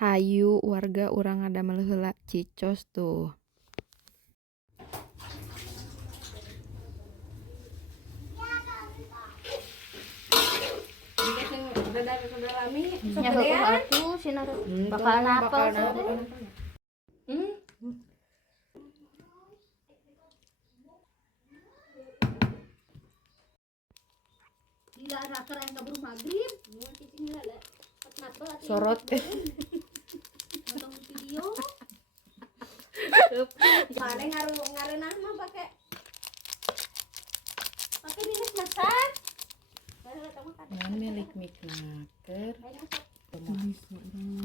Hayu warga urang ngadamel heula cicos tuh. Nya heueuh atuh cenah bakal napal teh. Gila raker yang kabur maghrib. Sorot. Nonton video. Mana ngareunah mah pakai dinas masak. Ngan milik miknaker.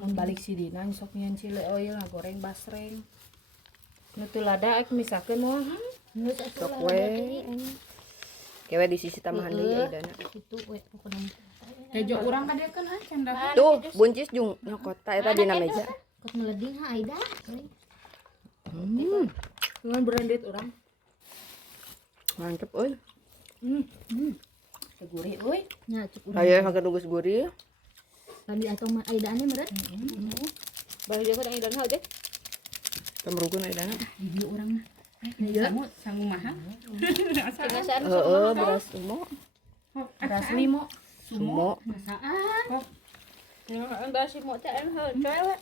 Mun balik si dina sok nyan cile oil goreng basreng. Nu teu lada ek misakeun moal. Sok we. Kewe di sisi tamahan deui ayeuna. Itu we pokona. Tejo urang kadekeun ha canda. Tuh, buncis jeung nyokot ta eta dina meja. Kot meleding ha Aida. Ngan branded urang. Mantep euy. Seguri euy. Nya cuk urang. Aya haga geus gurih. Tadi atau mah Aida ane meureun. Baheula ka dang hal deh. Temrugun ayeuna. Di dieu urang mah. Sanggup mahal. Heeh, beras umo. Beras limo. Sumo. Masaan. Beras limo teh heuh cewek.